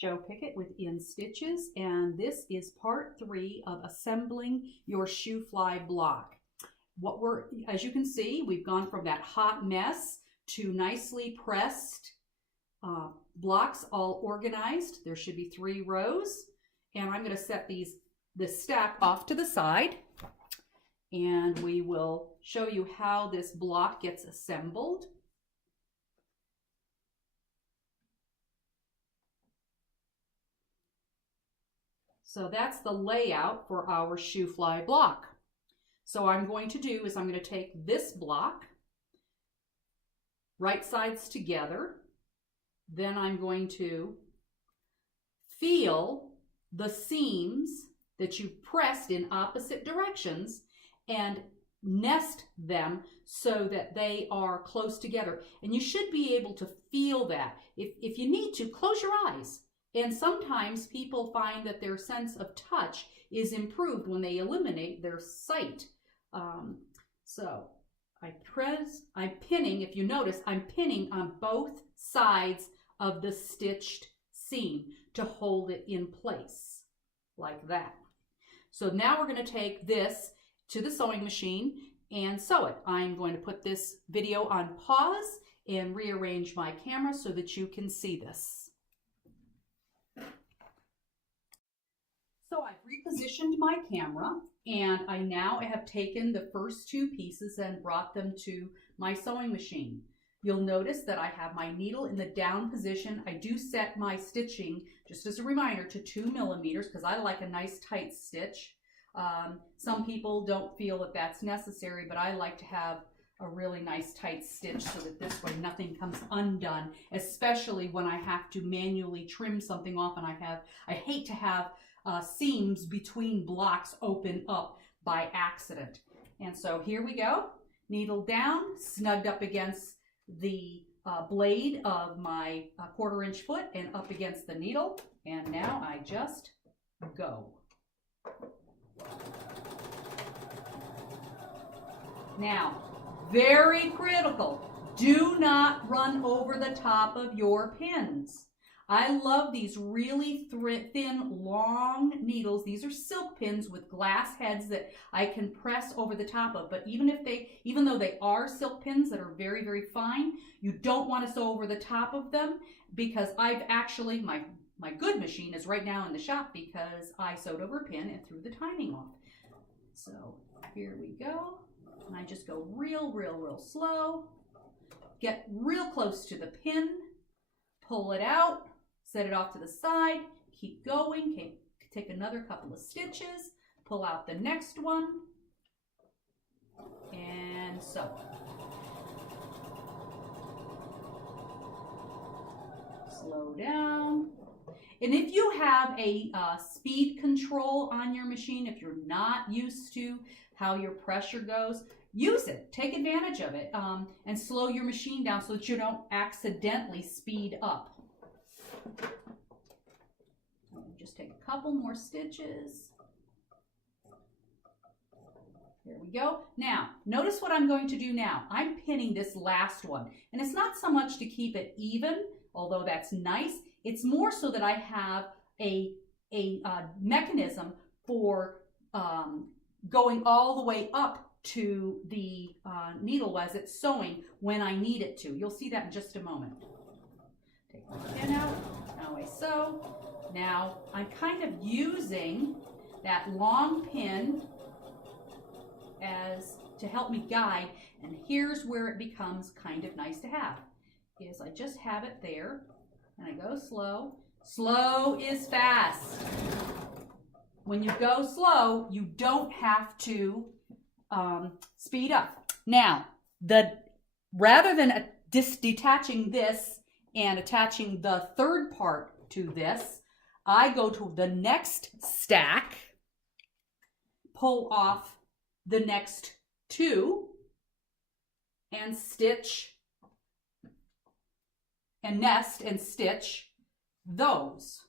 Joe Pickett with inStitches, and this is part 3 of assembling your Shoo-Fly block. As you can see, we've gone from that hot mess to nicely pressed blocks, all organized. There should be 3 rows, and I'm going to set this stack off to the side, and we will show you how this block gets assembled. So that's the layout for our Shoo-Fly block. So what I'm going to do is I'm going to take this block, right sides together, then I'm going to feel the seams that you've pressed in opposite directions and nest them so that they are close together. And you should be able to feel that. If you need to, close your eyes. And sometimes people find that their sense of touch is improved when they eliminate their sight. So I'm pinning, if you notice, I'm pinning on both sides of the stitched seam to hold it in place, like that. So now we're going to take this to the sewing machine and sew it. I'm going to put this video on pause and rearrange my camera so that you can see this. So I've repositioned my camera, and I now have taken the first 2 pieces and brought them to my sewing machine. You'll notice that I have my needle in the down position. I do set my stitching, just as a reminder, to 2 millimeters because I like a nice tight stitch. Some people don't feel that that's necessary, but I like to have a really nice tight stitch so that this way nothing comes undone, especially when I have to manually trim something off, and I hate to have seams between blocks open up by accident. And so here we go, needle down, snugged up against the blade of my 1/4 inch foot and up against the needle. And now I just go. Now, very critical, do not run over the top of your pins. I love these really thin, long needles. These are silk pins with glass heads that I can press over the top of. But even though they are silk pins that are very, very fine, you don't want to sew over the top of them, because I've actually, my good machine is right now in the shop because I sewed over a pin and threw the timing off. So here we go. And I just go real, real, real slow. Get real close to the pin. Pull it out. Set it off to the side, keep going, take another couple of stitches, pull out the next one, and sew. Slow down. And if you have a speed control on your machine, if you're not used to how your pressure goes, use it. Take advantage of it and slow your machine down so that you don't accidentally speed up. Just take a couple more stitches. There we go. Now, notice what I'm going to do now. I'm pinning this last one. And it's not so much to keep it even, although that's nice. It's more so that I have a mechanism for going all the way up to the needle as it's sewing when I need it to. You'll see that in just a moment. Take my pin out. Now I sew. Now I'm kind of using that long pin as to help me guide, and here's where it becomes kind of nice to have. Is I just have it there, and I go slow. Slow is fast. When you go slow, you don't have to speed up. Now, rather than detaching this and attaching the 3rd part to this, I go to the next stack, pull off the next 2, and stitch and nest and stitch those,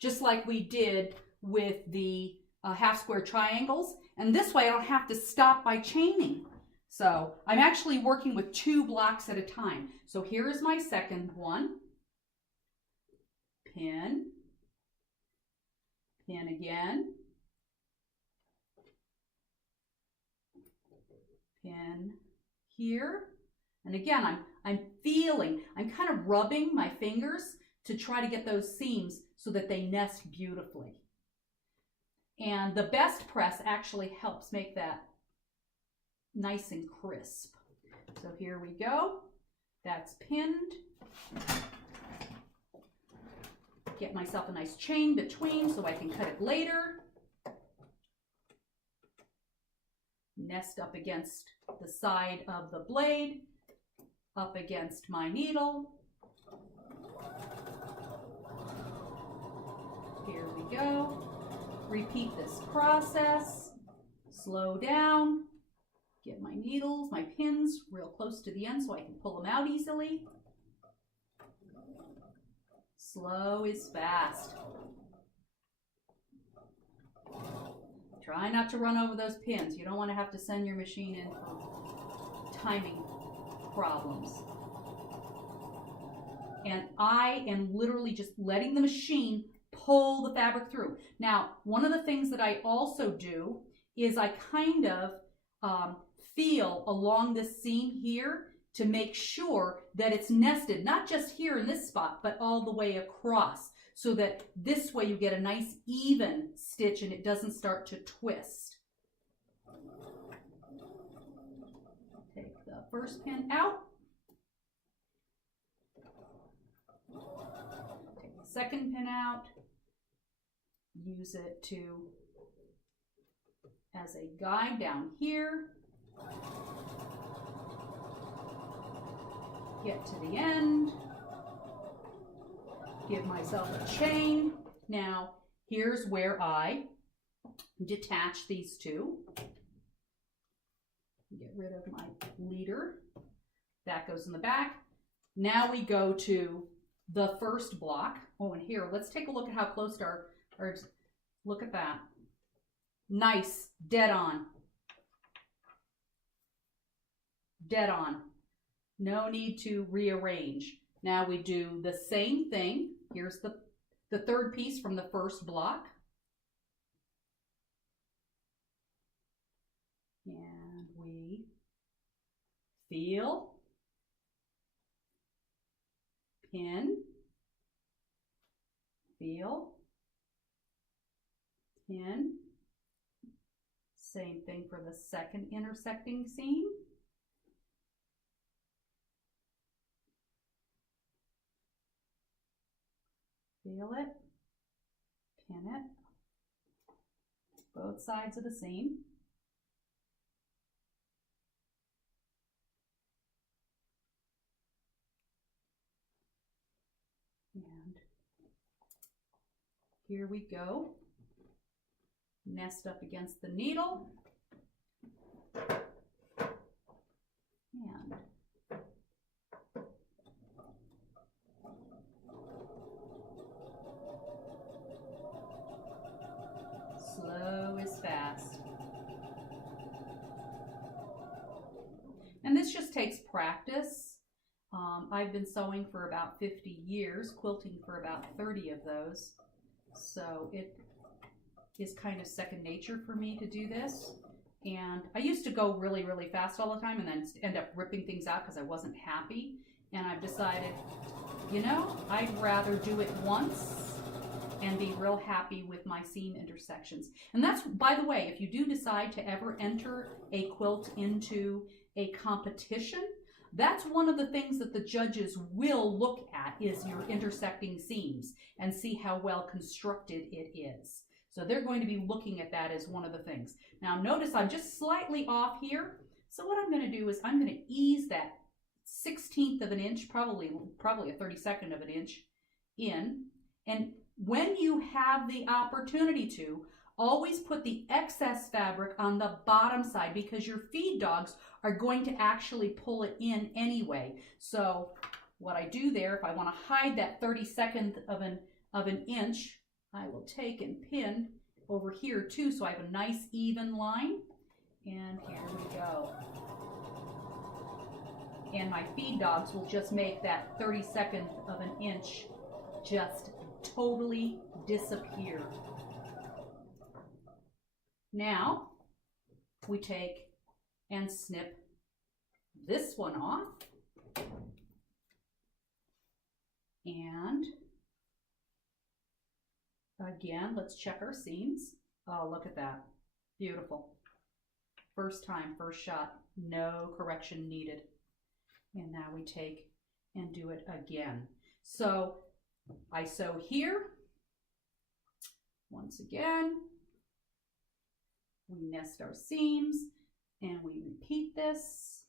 just like we did with the half square triangles. And this way I don't have to stop by chaining. So I'm actually working with 2 blocks at a time. So here is my second one. Pin, Pin again. Pin here. And again, I'm kind of rubbing my fingers to try to get those seams so that they nest beautifully. And the best press actually helps make that nice and crisp. So here we go. That's pinned. Get myself a nice chain between so I can cut it later. Nest up against the side of the blade, up against my needle. Here we go. Repeat this process. Slow down. Get my needles, my pins real close to the end so I can pull them out easily. Slow is fast. Try not to run over those pins. You don't want to have to send your machine in for timing problems. And I am literally just letting the machine pull the fabric through. Now, one of the things that I also do is I kind of feel along this seam here to make sure that it's nested, not just here in this spot, but all the way across, so that this way you get a nice even stitch and it doesn't start to twist. Take the first pin out. Take the second pin out. Use it as a guide down here. Get to the end. Give myself a chain. Now, here's where I detach these two. Get rid of my leader. That goes in the back. Now we go to the first block. Oh, and here, let's take a look at how close our look at that. Nice, dead on. Dead on. No need to rearrange. Now we do the same thing. Here's the third piece from the first block. And we feel, pin, feel, pin. Same thing for the second intersecting seam. Feel it, pin it, both sides of the seam. And here we go. Nest up against the needle. And slow is fast. And this just takes practice. I've been sewing for about 50 years, quilting for about 30 of those. So it is kind of second nature for me to do this. And I used to go really, really fast all the time and then end up ripping things out because I wasn't happy. And I've decided, you know, I'd rather do it once and be real happy with my seam intersections. And that's, by the way, if you do decide to ever enter a quilt into a competition, that's one of the things that the judges will look at is your intersecting seams and see how well constructed it is. So they're going to be looking at that as one of the things. Now notice I'm just slightly off here. So what I'm going to do is I'm going to ease that 1/16 of an inch, probably a 32nd of an inch in. And when you have the opportunity to, always put the excess fabric on the bottom side because your feed dogs are going to actually pull it in anyway. So what I do there, if I want to hide that 32nd of an inch, I will take and pin over here too so I have a nice even line. And here we go. And my feed dogs will just make that 32nd of an inch just totally disappear. Now we take and snip this one off. And again, let's check our seams. Oh, look at that. Beautiful. First time, first shot, no correction needed. And now we take and do it again. So I sew here. Once again, we nest our seams and we repeat this.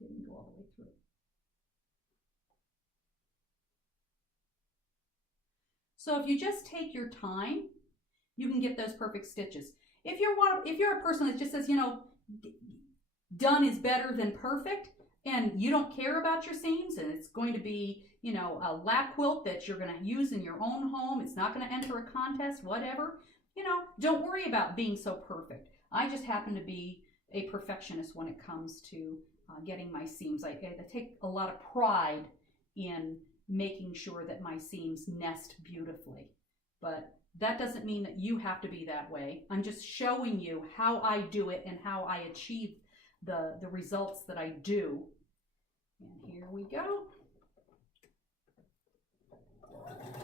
Didn't go all the way through. So if you just take your time, you can get those perfect stitches. If you're a person that just says, you know, done is better than perfect, and you don't care about your seams, and it's going to be, you know, a lap quilt that you're going to use in your own home, it's not going to enter a contest, whatever, you know, don't worry about being so perfect. I just happen to be a perfectionist when it comes to getting my seams. I take a lot of pride in making sure that my seams nest beautifully. But that doesn't mean that you have to be that way. I'm just showing you how I do it and how I achieve the results that I do. And here we go.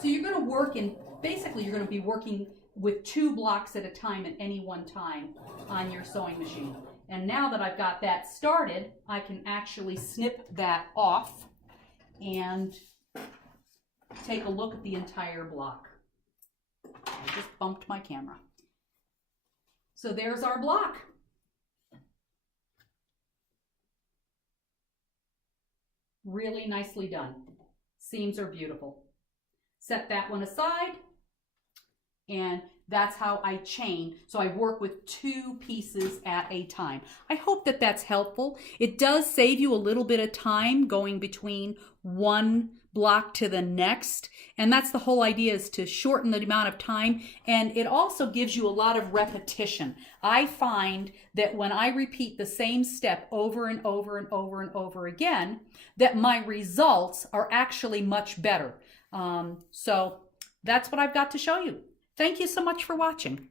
So you're going to work in, basically you're going to be working with 2 blocks at a time at any one time on your sewing machine. And now that I've got that started, I can actually snip that off and take a look at the entire block. I just bumped my camera. So there's our block. Really nicely done. Seams are beautiful. Set that one aside, and that's how I chain. So I work with 2 pieces at a time. I hope that that's helpful. It does save you a little bit of time going between one block to the next, and that's the whole idea, is to shorten the amount of time, and it also gives you a lot of repetition. I find that when I repeat the same step over and over and over and over again, that my results are actually much better. So that's what I've got to show you. Thank you so much for watching.